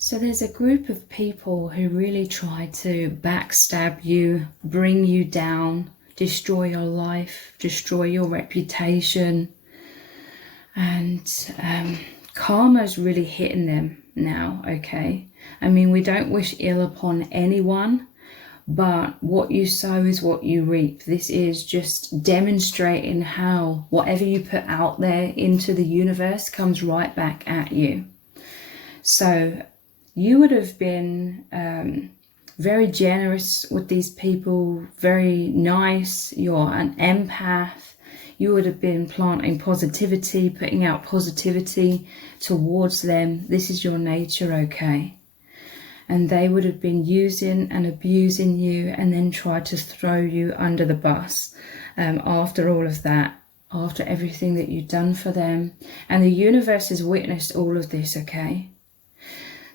So there's a group of people who really try to backstab you, bring you down, destroy your life, destroy your reputation. And karma's really hitting them now, okay? I mean, we don't wish ill upon anyone, but what you sow is what you reap. This is just demonstrating how whatever you put out there into the universe comes right back at you. So you would have been very generous with these people, very nice. You're an empath. You would have been planting positivity, putting out positivity towards them. This is your nature, okay? And they would have been using and abusing you and then tried to throw you under the bus after all of that, after everything that you've done for them. And the universe has witnessed all of this, okay?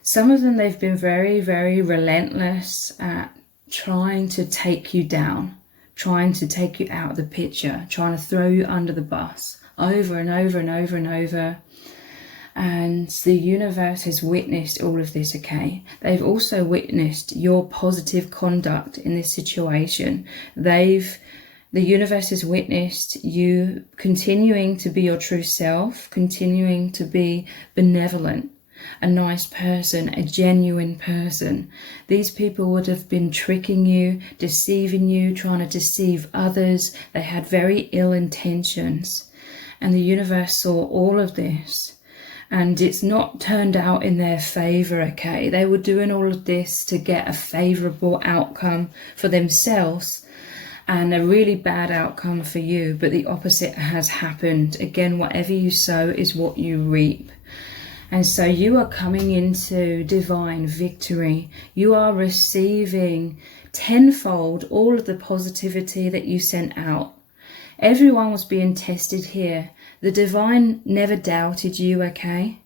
Some of them, they've been very, very relentless at trying to take you down, trying to take you out of the picture, trying to throw you under the bus over and over and over and over. And the universe has witnessed all of this, okay? They've also witnessed your positive conduct in this situation. The universe has witnessed you continuing to be your true self, continuing to be benevolent, a nice person, a genuine person. These people would have been tricking you, deceiving you, trying to deceive others. They had very ill intentions. And the universe saw all of this. And it's not turned out in their favor, okay? They were doing all of this to get a favorable outcome for themselves and a really bad outcome for you. But the opposite has happened. Again, whatever you sow is what you reap. And so you are coming into divine victory. You are receiving tenfold all of the positivity that you sent out. Everyone was being tested here. The divine never doubted you, okay?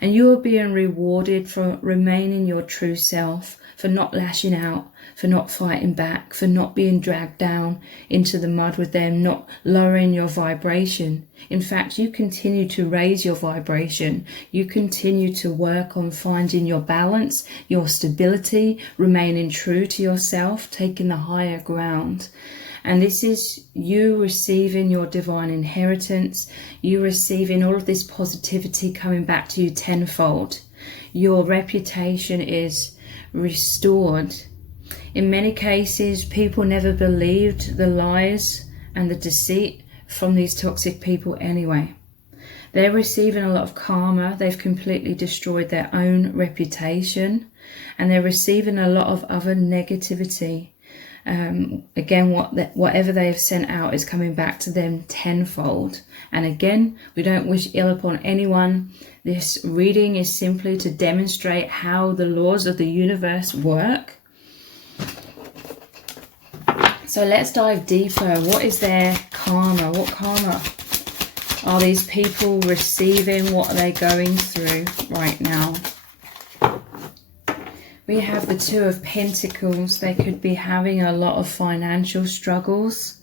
And you are being rewarded for remaining your true self, for not lashing out, for not fighting back, for not being dragged down into the mud with them, not lowering your vibration. In fact, you continue to raise your vibration. You continue to work on finding your balance, your stability, remaining true to yourself, taking the higher ground. And this is you receiving your divine inheritance, you receiving all of this positivity coming back to you tenfold. Your reputation is restored. In many cases, people never believed the lies and the deceit from these toxic people anyway. They're receiving a lot of karma. They've completely destroyed their own reputation, and they're receiving a lot of other negativity. Again, whatever they have sent out is coming back to them tenfold. And again, we don't wish ill upon anyone. This reading is simply to demonstrate how the laws of the universe work. So let's dive deeper. What is their karma? What karma are these people receiving? What are they going through right now? We have the Two of Pentacles. They could be having a lot of financial struggles,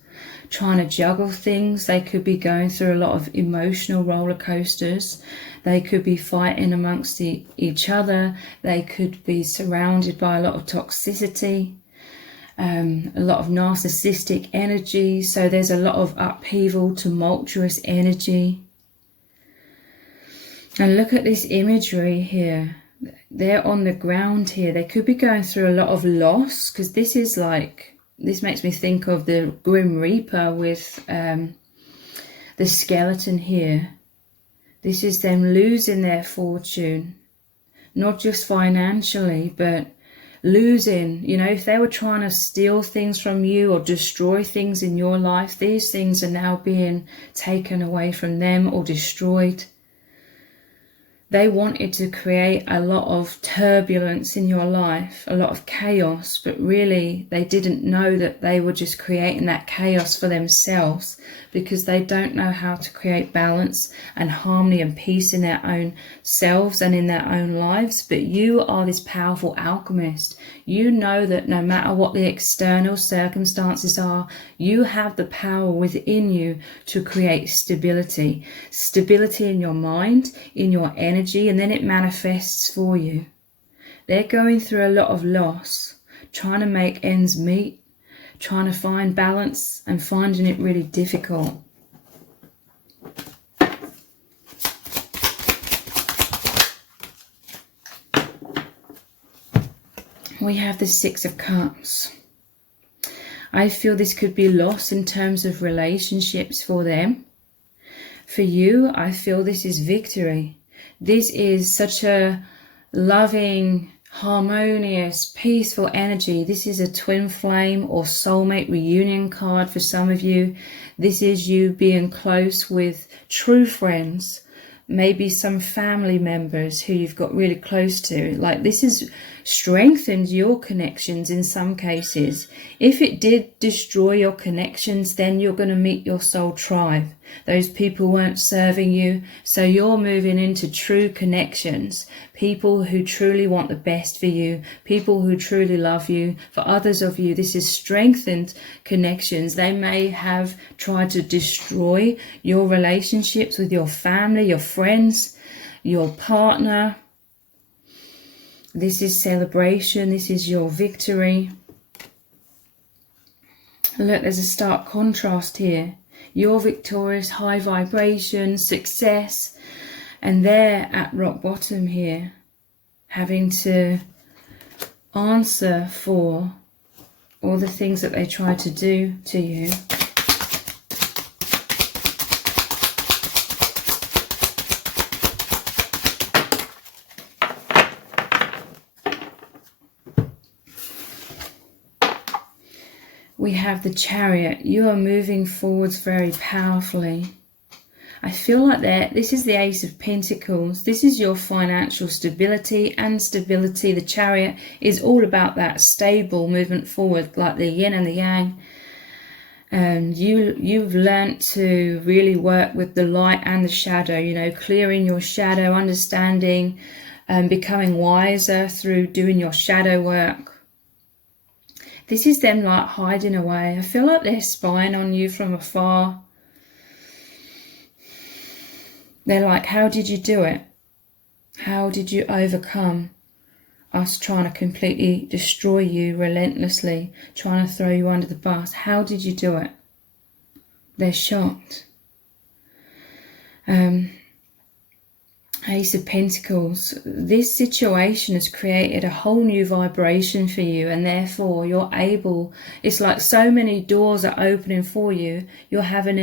trying to juggle things. They could be going through a lot of emotional roller coasters. They could be fighting amongst each other. They could be surrounded by a lot of toxicity, a lot of narcissistic energy. So there's a lot of upheaval, tumultuous energy. And look at this imagery here. They're on the ground here. They could be going through a lot of loss, because this makes me think of the Grim Reaper with the skeleton here. This is them losing their fortune, not just financially, but losing, if they were trying to steal things from you or destroy things in your life, these things are now being taken away from them or destroyed. They wanted to create a lot of turbulence in your life, a lot of chaos, but really they didn't know that they were just creating that chaos for themselves, because they don't know how to create balance and harmony and peace in their own selves and in their own lives. But you are this powerful alchemist. You know that no matter what the external circumstances are, you have the power within you to create stability in your mind, in your energy, and then it manifests for you. They're going through a lot of loss, trying to make ends meet, trying to find balance and finding it really difficult. We have the Six of Cups. I feel this could be loss in terms of relationships for them. For you, I feel this is victory. This is such a loving, harmonious, peaceful energy. This is a twin flame or soulmate reunion card for some of you. This is you being close with true friends, maybe some family members who you've got really close to. Like, this has strengthened your connections in some cases. If it did destroy your connections, then you're going to meet your soul tribe. Those people weren't serving you, so you're moving into true connections. People who truly want the best for you, people who truly love you. For others of you, this is strengthened connections. They may have tried to destroy your relationships with your family, your friends, your partner. This is celebration. This is your victory. Look, there's a stark contrast here. You're victorious, high vibration, success, and they're at rock bottom here, having to answer for all the things that they try to do to you. We have the Chariot. You are moving forwards very powerfully. I feel like this is the Ace of Pentacles. This is your financial stability and stability. The Chariot is all about that stable movement forward, like the yin and the yang. And you've learnt to really work with the light and the shadow, you know, clearing your shadow, understanding, becoming wiser through doing your shadow work. This is them like hiding away. I feel like they're spying on you from afar. They're like, how did you do it? How did you overcome us trying to completely destroy you relentlessly, trying to throw you under the bus? How did you do it? They're shocked. Ace of Pentacles. This situation has created a whole new vibration for you, and therefore you're able, it's like so many doors are opening for you. You're having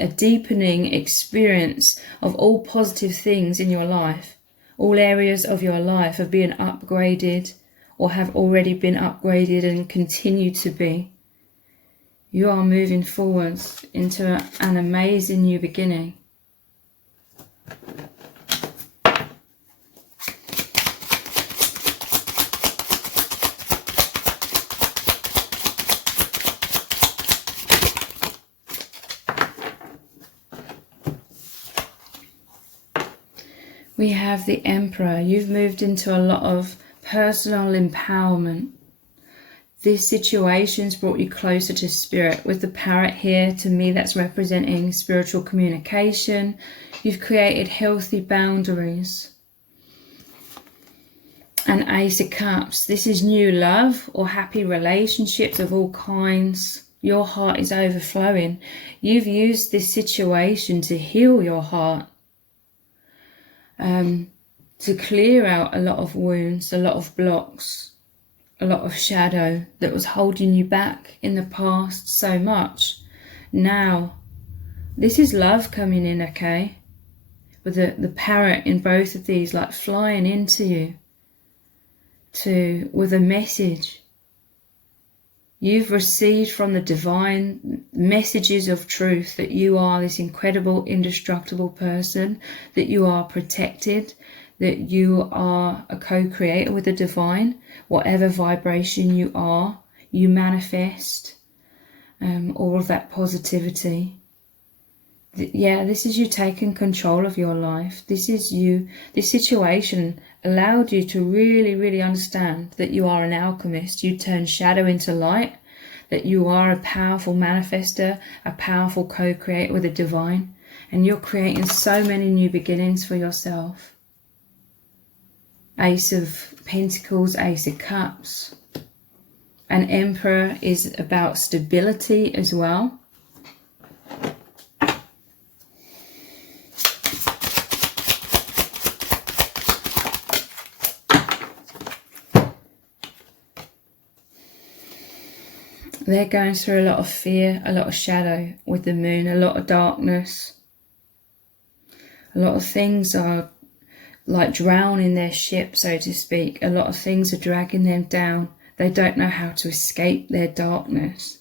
a deepening experience of all positive things in your life. All areas of your life are being upgraded or have already been upgraded and continue to be. You are moving forwards into an amazing new beginning. We have the Emperor. You've moved into a lot of personal empowerment. This situation's brought you closer to spirit. With the parrot here, to me that's representing spiritual communication. You've created healthy boundaries. And Ace of Cups. This is new love or happy relationships of all kinds. Your heart is overflowing. You've used this situation to heal your heart. To clear out a lot of wounds, a lot of blocks, a lot of shadow that was holding you back in the past so much. Now, this is love coming in, okay? With the parrot in both of these, like flying into you with a message. You've received from the divine messages of truth that you are this incredible, indestructible person, that you are protected, that you are a co-creator with the divine. Whatever vibration you are, you manifest all of that positivity. Yeah, this is you taking control of your life. This is you. This situation allowed you to really, really understand that you are an alchemist. You turn shadow into light, that you are a powerful manifester, a powerful co-creator with the divine, and you're creating so many new beginnings for yourself. Ace of Pentacles, Ace of Cups. An Emperor is about stability as well. They're going through a lot of fear, a lot of shadow with the moon, a lot of darkness. A lot of things are like drowning their ship, so to speak. A lot of things are dragging them down. They don't know how to escape their darkness.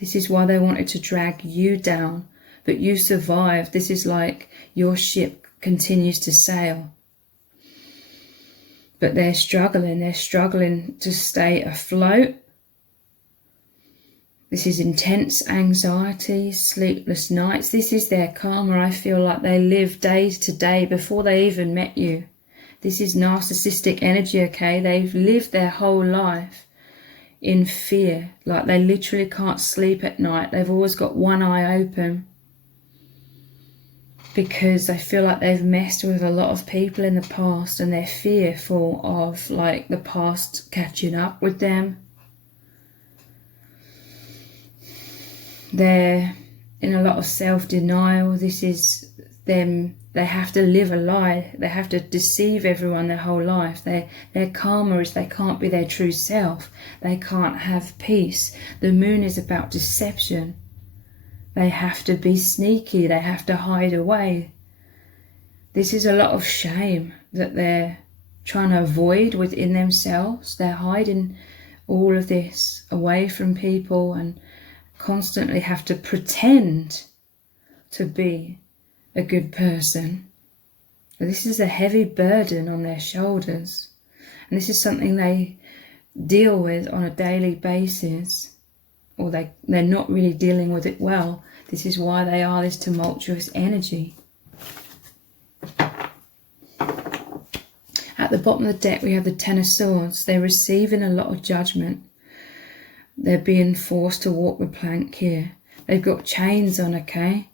This is why they wanted to drag you down, but you survived. This is like your ship continues to sail. But they're struggling to stay afloat. This is intense anxiety, sleepless nights. This is their karma. I feel like they live day to day before they even met you. This is narcissistic energy, okay? They've lived their whole life in fear. Like they literally can't sleep at night. They've always got one eye open. Because they feel like they've messed with a lot of people in the past and they're fearful of like the past catching up with them. They're in a lot of self-denial. This is them. They have to live a lie. They have to deceive everyone their whole life. Their karma is they can't be their true self. They can't have peace. The moon is about deception. They have to be sneaky. They have to hide away. This is a lot of shame that they're trying to avoid within themselves. They're hiding all of this away from people and constantly have to pretend to be a good person. But this is a heavy burden on their shoulders. And this is something they deal with on a daily basis. Or they're not really dealing with it well. This is why they are this tumultuous energy. At the bottom of the deck we have the Ten of Swords. They're receiving a lot of judgment. They're being forced to walk the plank here. They've got chains on, okay?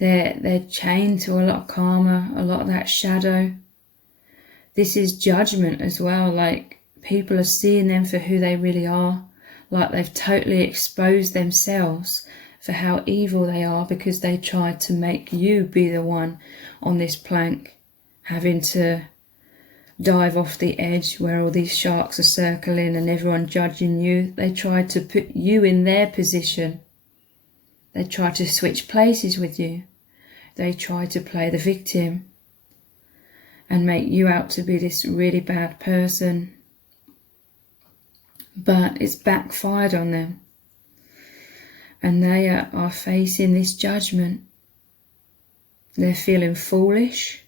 They're chained to a lot of karma, a lot of that shadow. This is judgment as well. Like people are seeing them for who they really are. Like they've totally exposed themselves for how evil they are because they tried to make you be the one on this plank, having to dive off the edge where all these sharks are circling and everyone judging you. They tried to put you in their position. They tried to switch places with you. They tried to play the victim and make you out to be this really bad person. But it's backfired on them. And they are facing this judgment. They're feeling foolish.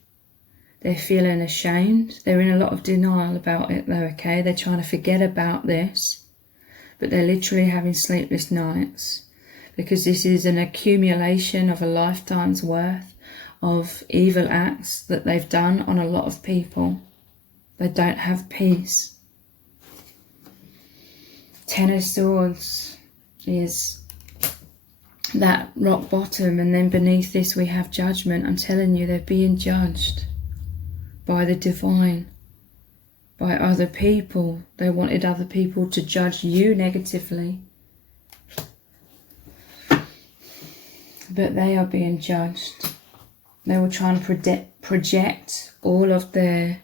They're feeling ashamed. They're in a lot of denial about it though, okay? They're trying to forget about this. But they're literally having sleepless nights. Because this is an accumulation of a lifetime's worth of evil acts that they've done on a lot of people. They don't have peace. Ten of Swords is that rock bottom, and then beneath this we have judgment. I'm telling you, they're being judged by the divine, by other people. They wanted other people to judge you negatively. But they are being judged. They were trying to project all of their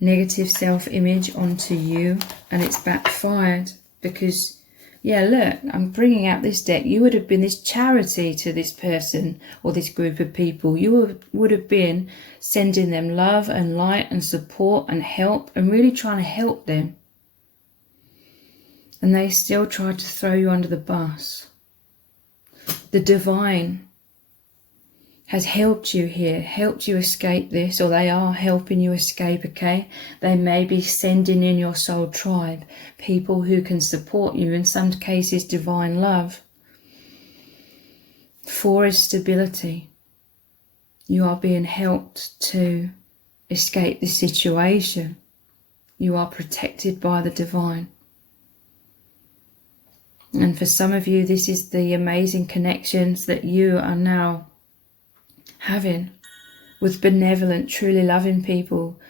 negative self-image onto you, and it's backfired because, yeah, look, I'm bringing out this deck. You would have been this charity to this person or this group of people. You would have been sending them love and light and support and help and really trying to help them. And they still tried to throw you under the bus. The divine has helped you here, helped you escape this, or they are helping you escape, okay? They may be sending in your soul tribe, people who can support you, in some cases divine love. 4 is stability. You are being helped to escape this situation. You are protected by the divine. And for some of you, this is the amazing connections that you are now having with benevolent, truly loving people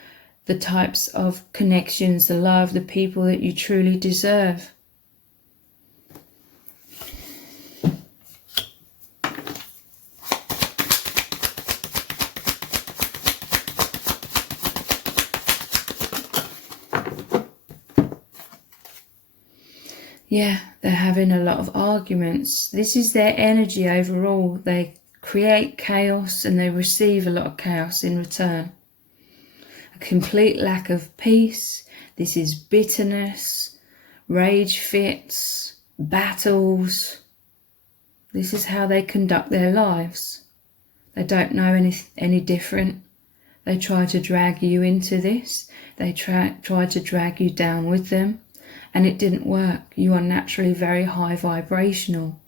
the types of connections, the love, the people that you truly deserve. Yeah, they're having a lot of arguments. This is their energy overall. They create chaos and they receive a lot of chaos in return. A complete lack of peace. This is bitterness, rage fits, battles. This is how they conduct their lives. They don't know any different. They try to drag you into this. They try to drag you down with them. And it didn't work. You are naturally very high vibrational.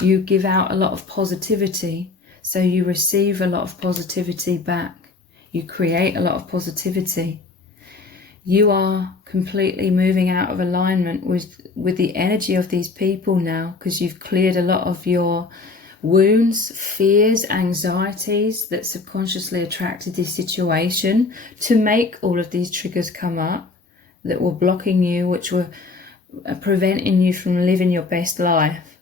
You give out a lot of positivity, so you receive a lot of positivity back. You create a lot of positivity. You are completely moving out of alignment with the energy of these people now, because you've cleared a lot of your wounds, fears, anxieties that subconsciously attracted this situation to make all of these triggers come up that were blocking you, which were preventing you from living your best life,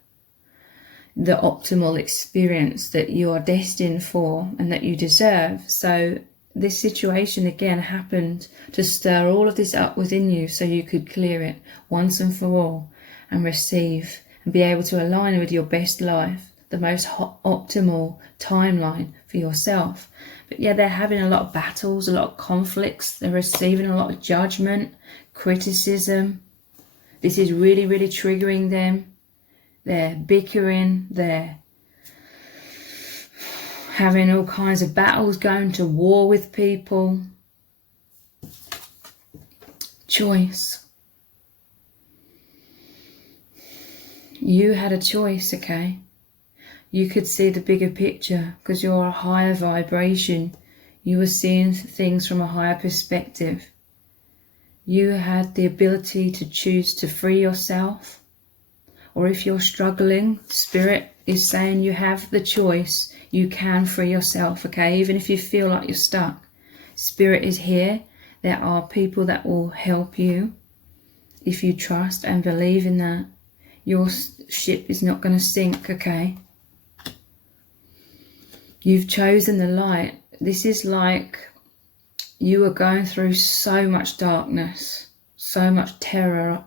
the optimal experience that you are destined for and that you deserve. So this situation again happened to stir all of this up within you so you could clear it once and for all and receive and be able to align with your best life, the most optimal timeline for yourself. But yeah, they're having a lot of battles, a lot of conflicts. They're receiving a lot of judgment, criticism. This is really, really triggering them. They're bickering. They're having all kinds of battles, going to war with people. Choice. You had a choice, okay? You could see the bigger picture because you're a higher vibration. You were seeing things from a higher perspective. You had the ability to choose to free yourself. Or if you're struggling, Spirit is saying you have the choice. You can free yourself, okay? Even if you feel like you're stuck. Spirit is here. There are people that will help you if you trust and believe in that. Your ship is not going to sink, okay? You've chosen the light. This is like you are going through so much darkness, so much terror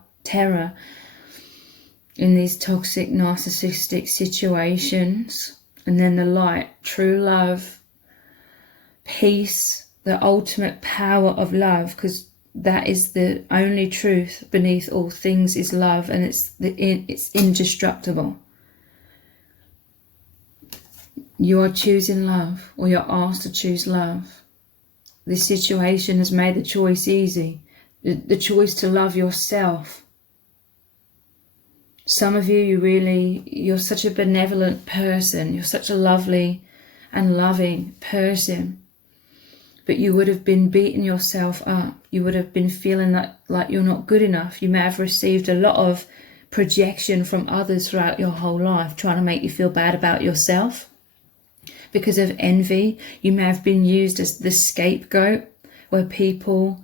in these toxic, narcissistic situations. And then the light, true love, peace, the ultimate power of love, because that is the only truth beneath all things is love, and it's indestructible. You are choosing love, or you're asked to choose love. This situation has made the choice easy, the choice to love yourself. Some of you, you're such a benevolent person. You're such a lovely and loving person. But you would have been beating yourself up. You would have been feeling like you're not good enough. You may have received a lot of projection from others throughout your whole life, trying to make you feel bad about yourself. Because of envy, you may have been used as the scapegoat, where people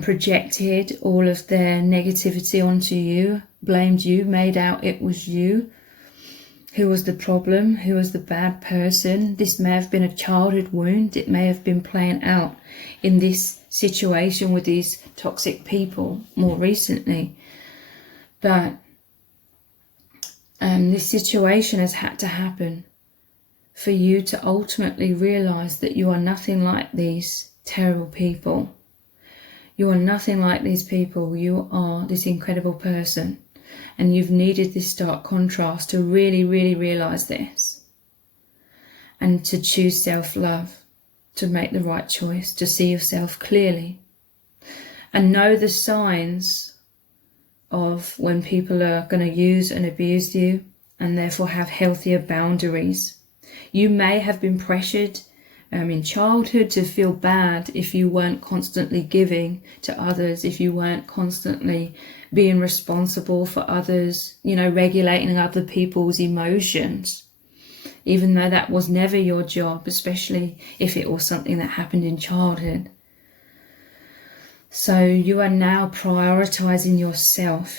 projected all of their negativity onto you, blamed you, made out it was you who was the problem, who was the bad person. This may have been a childhood wound. It may have been playing out in this situation with these toxic people more recently. But this situation has had to happen for you to ultimately realize that you are nothing like these terrible people. You are nothing like these people. You are this incredible person. And you've needed this stark contrast to really, really realize this. And to choose self-love, to make the right choice, to see yourself clearly. And know the signs of when people are going to use and abuse you, and therefore have healthier boundaries. You may have been pressured in childhood to feel bad if you weren't constantly giving to others, if you weren't constantly being responsible for others, regulating other people's emotions, even though that was never your job, especially if it was something that happened in childhood. So you are now prioritizing yourself.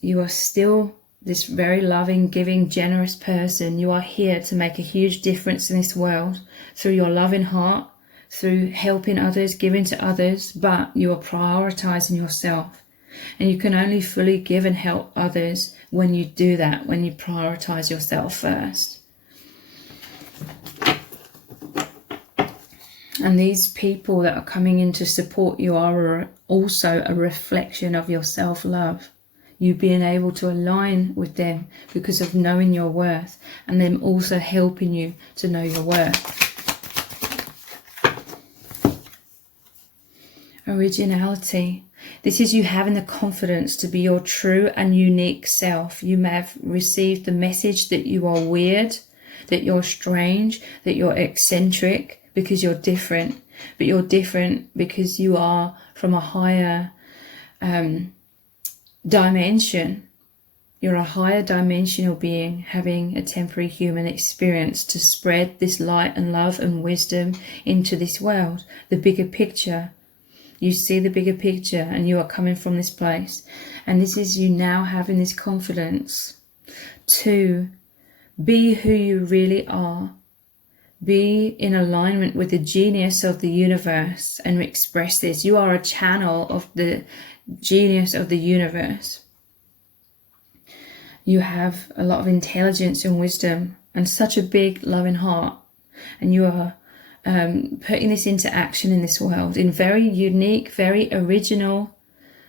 You are still this very loving, giving, generous person. You are here to make a huge difference in this world through your loving heart, through helping others, giving to others, but you are prioritizing yourself. And you can only fully give and help others when you do that, when you prioritize yourself first. And these people that are coming in to support you are also a reflection of your self-love. You being able to align with them because of knowing your worth, and them also helping you to know your worth. Originality. This is you having the confidence to be your true and unique self. You may have received the message that you are weird, that you're strange, that you're eccentric because you're different. But you're different because you are from a higher dimension. You're a higher dimensional being having a temporary human experience to spread this light and love and wisdom into this world. The bigger picture. You see the bigger picture, and you are coming from this place. And this is you now having this confidence to be who you really are. Be in alignment with the genius of the universe and express this. You are a channel of the genius of the universe. You have a lot of intelligence and wisdom and such a big loving heart. And you are putting this into action in this world in very unique, very original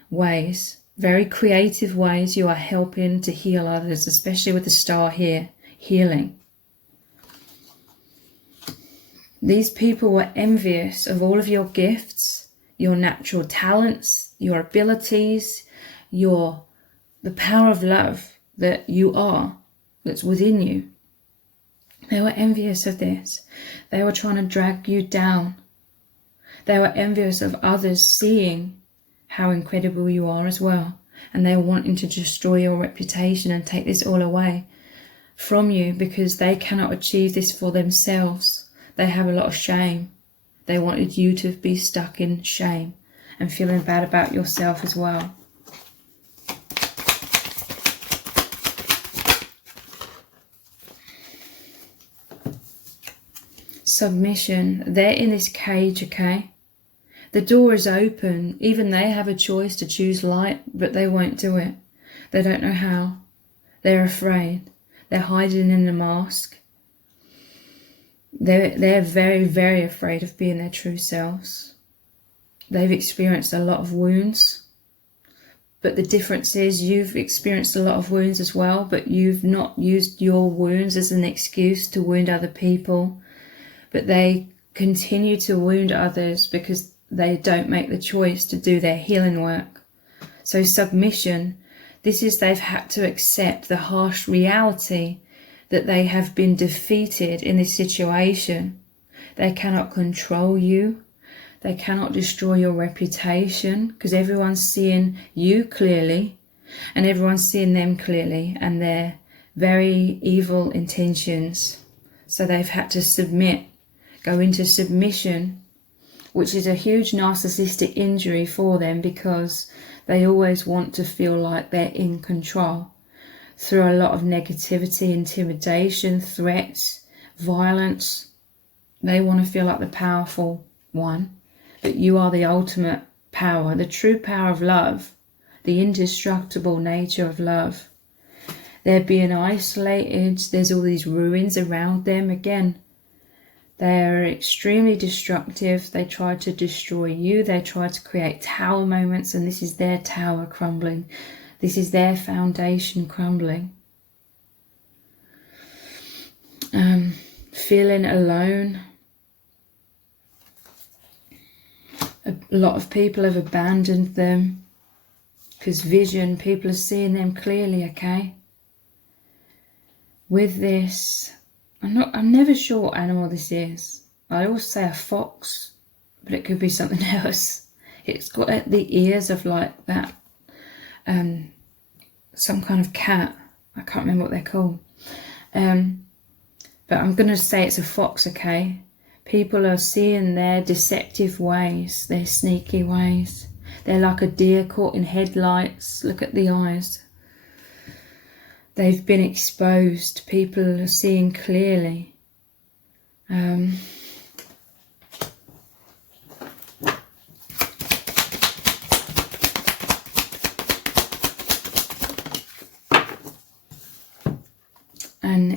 ways, very creative ways. You are helping to heal others, especially with the star here, healing. These people were envious of all of your gifts, your natural talents, your abilities, the power of love that you are, that's within you. They were envious of this. They were trying to drag you down. They were envious of others seeing how incredible you are as well. And they were wanting to destroy your reputation and take this all away from you because they cannot achieve this for themselves. They have a lot of shame. They wanted you to be stuck in shame and feeling bad about yourself as well. Submission. They're in this cage, okay? The door is open. Even they have a choice to choose light, but they won't do it. They don't know how. They're afraid. They're hiding in the mask. They're very, very afraid of being their true selves. They've experienced a lot of wounds. But the difference is you've experienced a lot of wounds as well, but you've not used your wounds as an excuse to wound other people. But they continue to wound others because they don't make the choice to do their healing work. So submission, this is they've had to accept the harsh reality that they have been defeated in this situation. They cannot control you. They cannot destroy your reputation because everyone's seeing you clearly and everyone's seeing them clearly and their very evil intentions. So they've had to submit. Go into submission, which is a huge narcissistic injury for them because they always want to feel like they're in control through a lot of negativity, intimidation, threats, violence. They want to feel like the powerful one, but you are the ultimate power, the true power of love, the indestructible nature of love. They're being isolated. There's all these ruins around them again. They're extremely destructive. They try to destroy you. They try to create tower moments, and this is their tower crumbling. This is their foundation crumbling. Feeling alone. A lot of people have abandoned them because vision, people are seeing them clearly, okay? With this, I'm never sure what animal this is. I always say a fox, but it could be something else. It's got the ears of like that, some kind of cat. I can't remember what they're called. But I'm going to say it's a fox, okay? People are seeing their deceptive ways, their sneaky ways. They're like a deer caught in headlights. Look at the eyes. They've been exposed. People are seeing clearly. And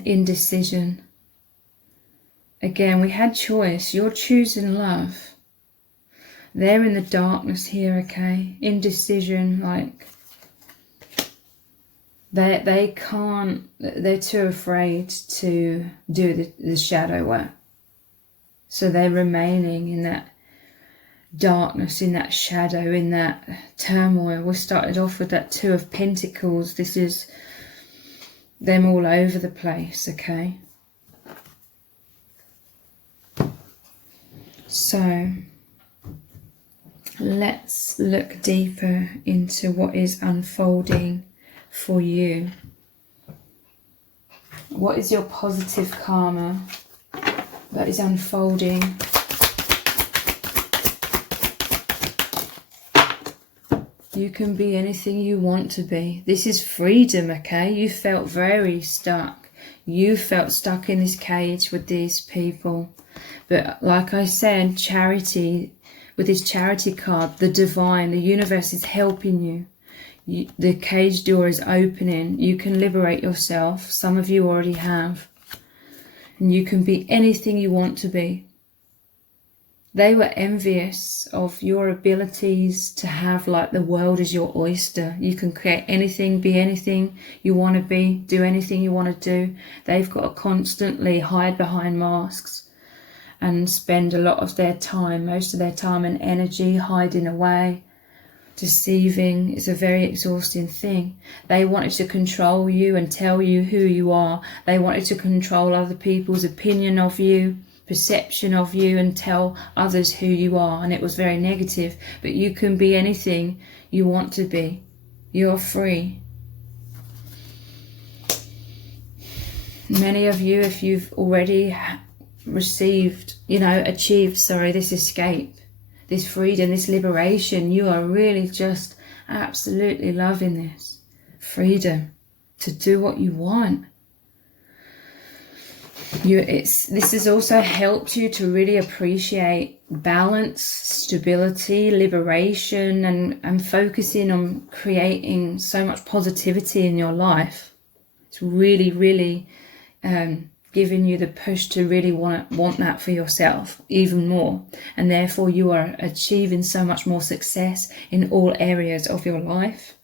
indecision. Again, we had choice. You're choosing love. They're in the darkness here, okay? Indecision, like they can't, they're too afraid to do the shadow work. So they're remaining in that darkness, in that shadow, in that turmoil. We started off with that Two of Pentacles. This is them all over the place, okay? So let's look deeper into what is unfolding for you. What is your positive karma that is unfolding? You can be anything you want to be. This is freedom, okay? You felt very stuck. You felt stuck in this cage with these people. But like I said, charity, with this charity card, the divine, the universe is helping you. The cage door is opening. You can liberate yourself. Some of you already have. And you can be anything you want to be. They were envious of your abilities to have like the world as your oyster. You can create anything, be anything you want to be, do anything you want to do. They've got to constantly hide behind masks and spend a lot of their time, most of their time and energy hiding away. Deceiving is a very exhausting thing. They wanted to control you and tell you who you are. They wanted to control other people's opinion of you, perception of you, and tell others who you are. And it was very negative. But you can be anything you want to be. You're free. Many of you, if you've already achieved this escape, this freedom, this liberation, you are really just absolutely loving this freedom to do what you want. This has also helped you to really appreciate balance, stability, liberation, and focusing on creating so much positivity in your life. It's really, really giving you the push to really want that for yourself even more, and therefore you are achieving so much more success in all areas of your life.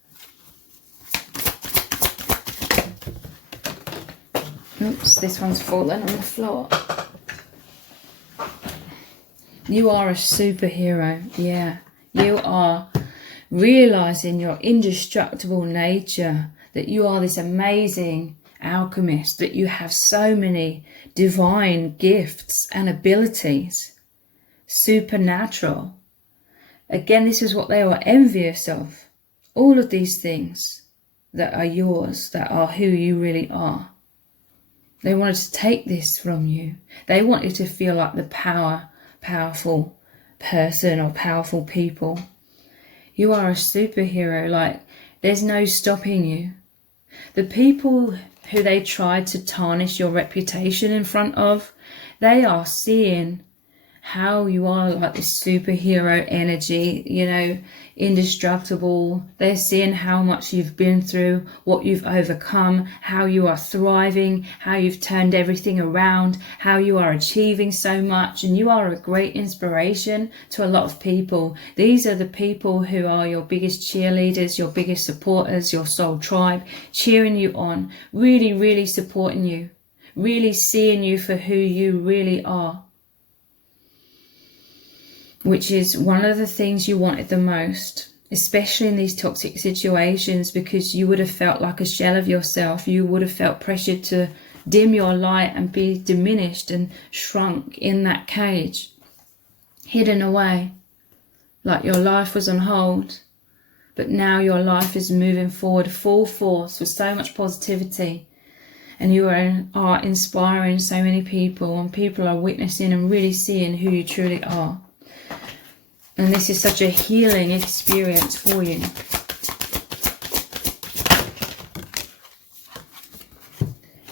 Oops, this one's fallen on the floor. You are a superhero. Yeah, you are realizing your indestructible nature, that you are this amazing alchemist, that you have so many divine gifts and abilities, supernatural. Again, this is what they were envious of. All of these things that are yours, that are who you really are. They wanted to take this from you. They want you to feel like the powerful person or powerful people. You are a superhero. Like, there's no stopping you. The people who they tried to tarnish your reputation in front of, they are seeing how you are like this superhero energy, indestructible. They're seeing how much you've been through, what you've overcome, how you are thriving, how you've turned everything around, how you are achieving so much, and you are a great inspiration to a lot of people. These are the people who are your biggest cheerleaders, your biggest supporters, your soul tribe, cheering you on, really, really supporting you, really seeing you for who you really are. Which is one of the things you wanted the most, especially in these toxic situations, because you would have felt like a shell of yourself. You would have felt pressured to dim your light and be diminished and shrunk in that cage, hidden away, like your life was on hold. But now your life is moving forward full force with so much positivity, and you are inspiring so many people, and people are witnessing and really seeing who you truly are. And this is such a healing experience for you.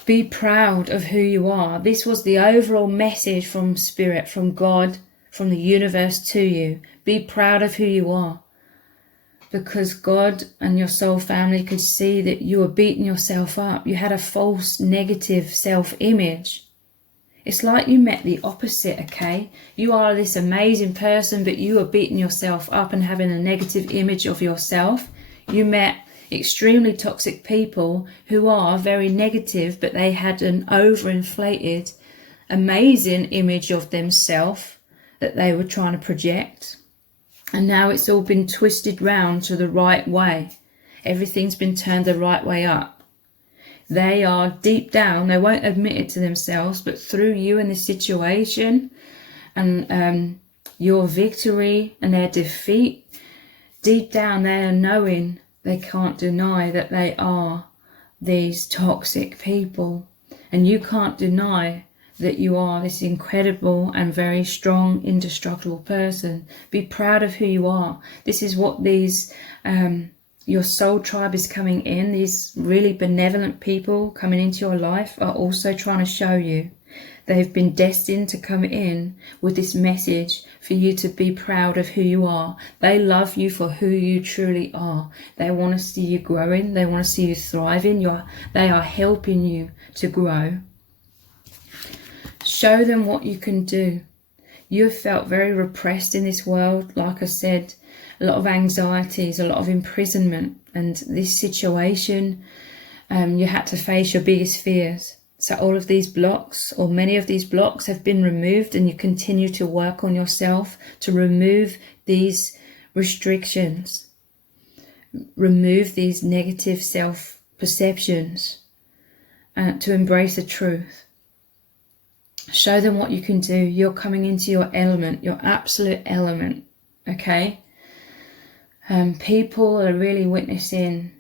Be proud of who you are. This was the overall message from Spirit, from God, from the universe to you. Be proud of who you are. Because God and your soul family could see that you were beating yourself up. You had a false negative self-image. It's like you met the opposite, okay? You are this amazing person, but you are beating yourself up and having a negative image of yourself. You met extremely toxic people who are very negative, but they had an overinflated, amazing image of themselves that they were trying to project. And now it's all been twisted round to the right way. Everything's been turned the right way up. They are deep down, they won't admit it to themselves, but through you and this situation and your victory and their defeat, deep down they are knowing, they can't deny that they are these toxic people. And you can't deny that you are this incredible and very strong, indestructible person. Be proud of who you are. This is what these your soul tribe is coming in. These really benevolent people coming into your life are also trying to show you. They've been destined to come in with this message for you to be proud of who you are. They love you for who you truly are. They want to see you growing. They want to see you thriving. They are helping you to grow. Show them what you can do. You have felt very repressed in this world. Like I said, a lot of anxieties, a lot of imprisonment. And this situation, you had to face your biggest fears. So all of these blocks, or many of these blocks, have been removed, and you continue to work on yourself to remove these restrictions, remove these negative self-perceptions, to embrace the truth. Show them what you can do. You're coming into your element, your absolute element, okay? People are really witnessing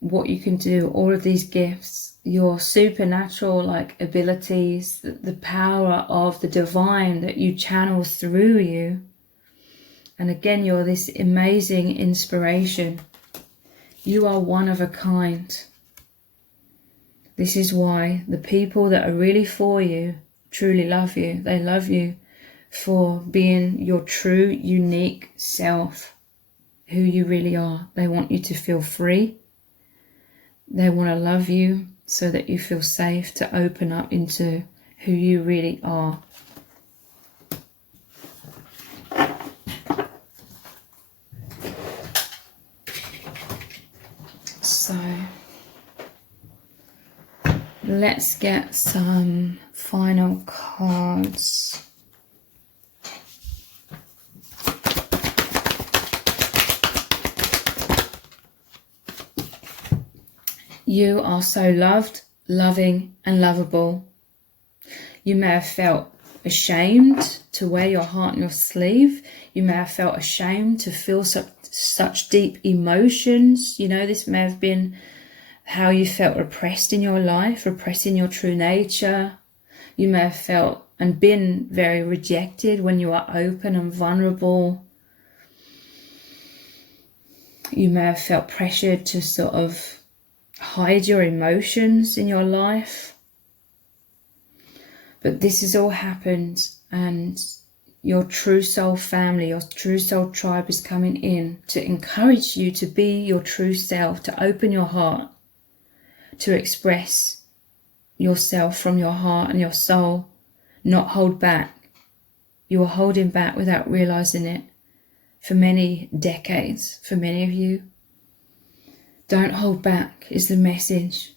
what you can do, all of these gifts, your supernatural abilities, the power of the divine that you channel through you. And again, you're this amazing inspiration. You are one of a kind. This is why the people that are really for you truly love you. They love you for being your true, unique self, who you really are. They want you to feel free. They want to love you so that you feel safe to open up into who you really are. So let's get some final cards. You are so loved, loving, and lovable. You may have felt ashamed to wear your heart on your sleeve. You may have felt ashamed to feel such deep emotions. You know, this may have been how you felt repressed in your life, repressing your true nature. You may have felt and been very rejected when you are open and vulnerable. You may have felt pressured to sort of hide your emotions in your life. But this has all happened, and your true soul family, your true soul tribe is coming in to encourage you to be your true self, to open your heart, to express yourself from your heart and your soul, not hold back. You are holding back without realizing it for many decades, for many of you. Don't hold back is the message.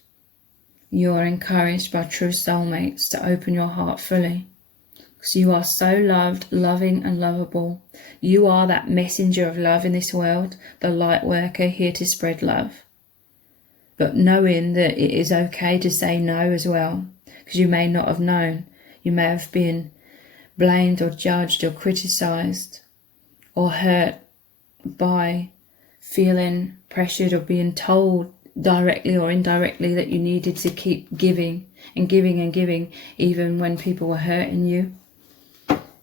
You are encouraged by true soulmates to open your heart fully. Because you are so loved, loving and lovable. You are that messenger of love in this world, the light worker here to spread love. But knowing that it is okay to say no as well. Because you may not have known. You may have been blamed or judged or criticised or hurt by feeling pressured or being told directly or indirectly that you needed to keep giving and giving and giving even when people were hurting you.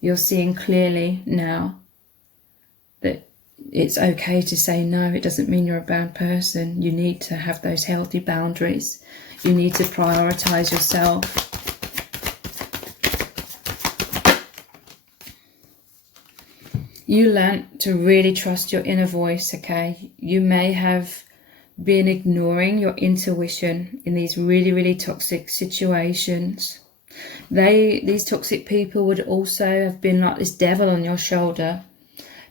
You're seeing clearly now that it's okay to say no. It doesn't mean you're a bad person. You need to have those healthy boundaries. You need to prioritize yourself. You learnt to really trust your inner voice, okay? You may have been ignoring your intuition in these really, really toxic situations. These toxic people would also have been like this devil on your shoulder,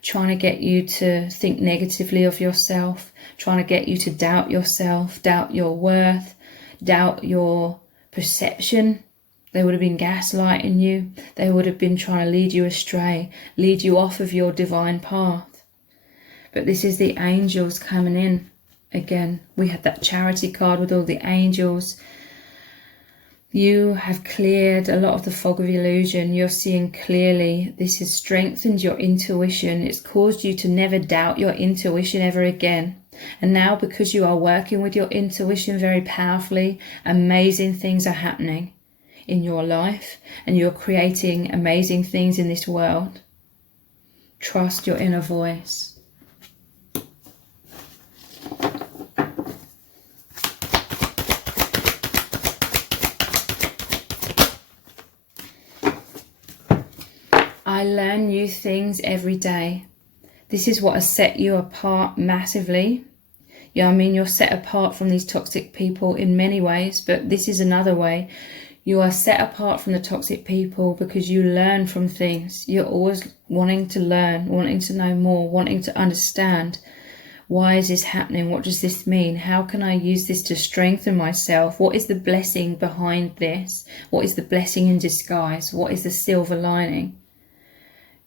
trying to get you to think negatively of yourself, trying to get you to doubt yourself, doubt your worth, doubt your perception. They would have been gaslighting you. They would have been trying to lead you astray, lead you off of your divine path. But this is the angels coming in. Again, we had that charity card with all the angels. You have cleared a lot of the fog of illusion. You're seeing clearly. This has strengthened your intuition. It's caused you to never doubt your intuition ever again. And now, because you are working with your intuition very powerfully, amazing things are happening in your life, and you're creating amazing things in this world. Trust your inner voice. I learn new things every day. This is what has set you apart massively. Yeah, I mean, you're set apart from these toxic people in many ways, but this is another way. You are set apart from the toxic people because you learn from things. You're always wanting to learn, wanting to know more, wanting to understand. Why is this happening? What does this mean? How can I use this to strengthen myself? What is the blessing behind this? What is the blessing in disguise? What is the silver lining?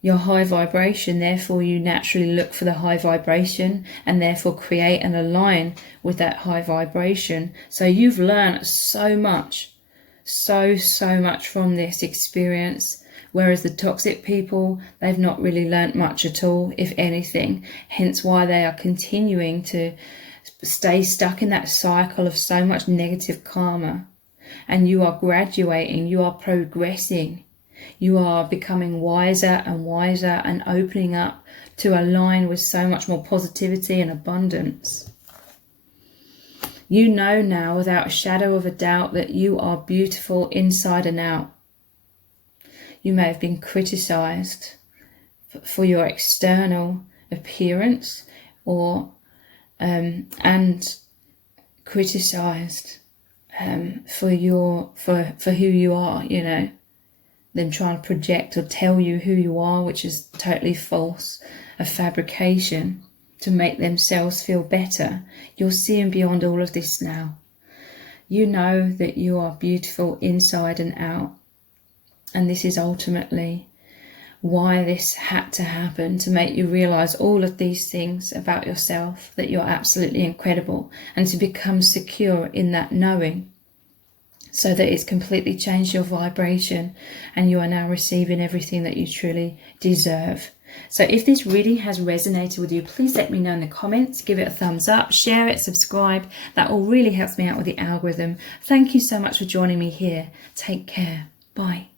You're high vibration, therefore you naturally look for the high vibration and therefore create and align with that high vibration. So you've learned so much. So much from this experience, whereas the toxic people, they've not really learnt much at all, if anything, hence why they are continuing to stay stuck in that cycle of so much negative karma. And you are graduating, you are progressing, you are becoming wiser and wiser and opening up to align with so much more positivity and abundance. You know now without a shadow of a doubt that you are beautiful inside and out. You may have been criticized for your external appearance or and criticized for who you are, you know, them trying to project or tell you who you are, which is totally false, a fabrication to make themselves feel better. You're seeing beyond all of this now. You know that you are beautiful inside and out. And this is ultimately why this had to happen, to make you realize all of these things about yourself, that you're absolutely incredible, and to become secure in that knowing, so that it's completely changed your vibration and you are now receiving everything that you truly deserve. So if this reading has resonated with you, please let me know in the comments, give it a thumbs up, share it, subscribe. That all really helps me out with the algorithm. Thank you so much for joining me here. Take care. Bye.